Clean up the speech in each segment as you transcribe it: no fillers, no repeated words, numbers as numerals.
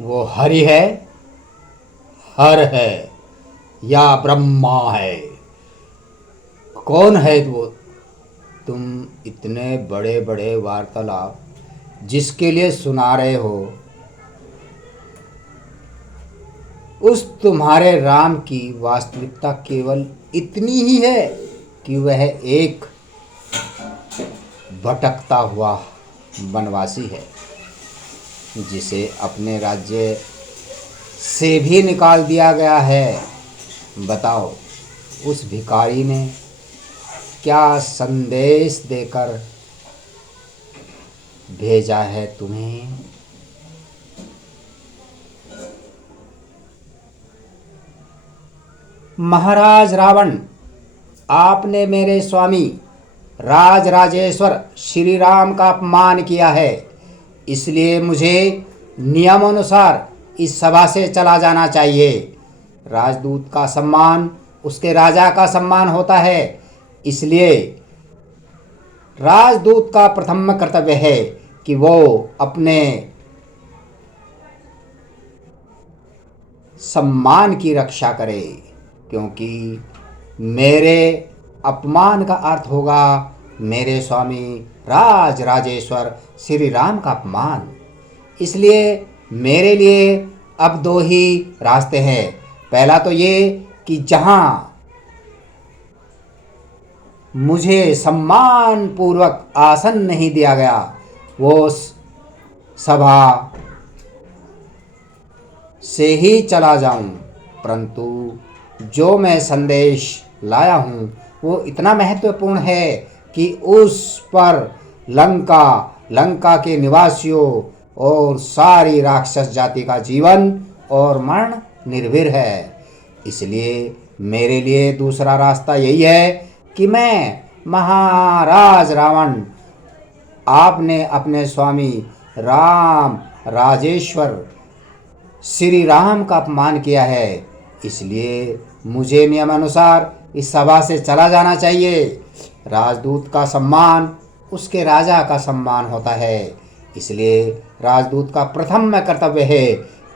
वो हरि है, हर है या ब्रह्मा है? कौन है वो? तुम इतने बड़े बड़े वार्तालाप जिसके लिए सुना रहे हो, उस तुम्हारे राम की वास्तविकता केवल इतनी ही है कि वह एक भटकता हुआ वनवासी है जिसे अपने राज्य से भी निकाल दिया गया है। बताओ, उस भिखारी ने क्या संदेश देकर भेजा है तुम्हें? महाराज रावण, आपने मेरे स्वामी राज राजेश्वर श्री राम का अपमान किया है, इसलिए मुझे नियमानुसार इस सभा से चला जाना चाहिए। राजदूत का सम्मान उसके राजा का सम्मान होता है, इसलिए राजदूत का प्रथम कर्तव्य है कि वो अपने सम्मान की रक्षा करे, क्योंकि मेरे अपमान का अर्थ होगा मेरे स्वामी राज राजेश्वर श्री राम का अपमान। इसलिए मेरे लिए अब दो ही रास्ते हैं। पहला तो ये कि जहाँ मुझे सम्मान पूर्वक आसन नहीं दिया गया, वो सभा से ही चला जाऊं, परंतु जो मैं संदेश लाया हूँ वो इतना महत्वपूर्ण है कि उस पर लंका के निवासियों और सारी राक्षस जाति का जीवन और मरण निर्भर है। इसलिए मेरे लिए दूसरा रास्ता यही है कि मैं महाराज रावण, आपने अपने स्वामी राम राजेश्वर श्री राम का अपमान किया है, इसलिए मुझे नियमानुसार इस सभा से चला जाना चाहिए। राजदूत का सम्मान उसके राजा का सम्मान होता है, इसलिए राजदूत का प्रथम कर्तव्य है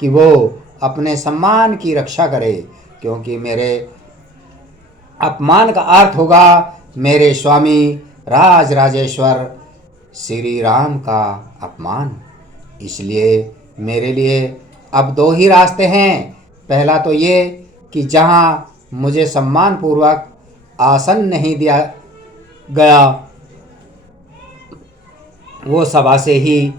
कि वो अपने सम्मान की रक्षा करे, क्योंकि मेरे अपमान का अर्थ होगा मेरे स्वामी राज राजेश्वर श्री राम का अपमान। इसलिए मेरे लिए अब दो ही रास्ते हैं। पहला तो ये कि जहाँ मुझे सम्मान पूर्वक आसन नहीं दिया गया, वो सभा से ही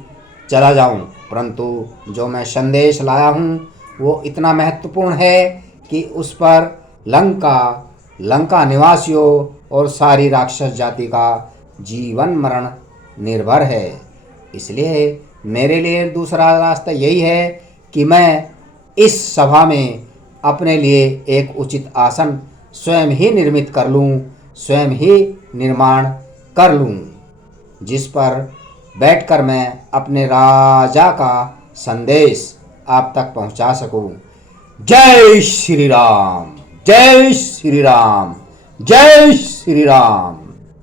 चला जाऊं, परंतु जो मैं संदेश लाया हूँ वो इतना महत्वपूर्ण है कि उस पर लंका निवासियों और सारी राक्षस जाति का जीवन मरण निर्भर है। इसलिए मेरे लिए दूसरा रास्ता यही है कि मैं इस सभा में अपने लिए एक उचित आसन स्वयं ही निर्मित कर लूं, स्वयं ही निर्माण कर लूं, जिस पर बैठकर मैं अपने राजा का संदेश आप तक पहुंचा सकूं। जय श्री राम, जय श्री राम, जय श्री राम।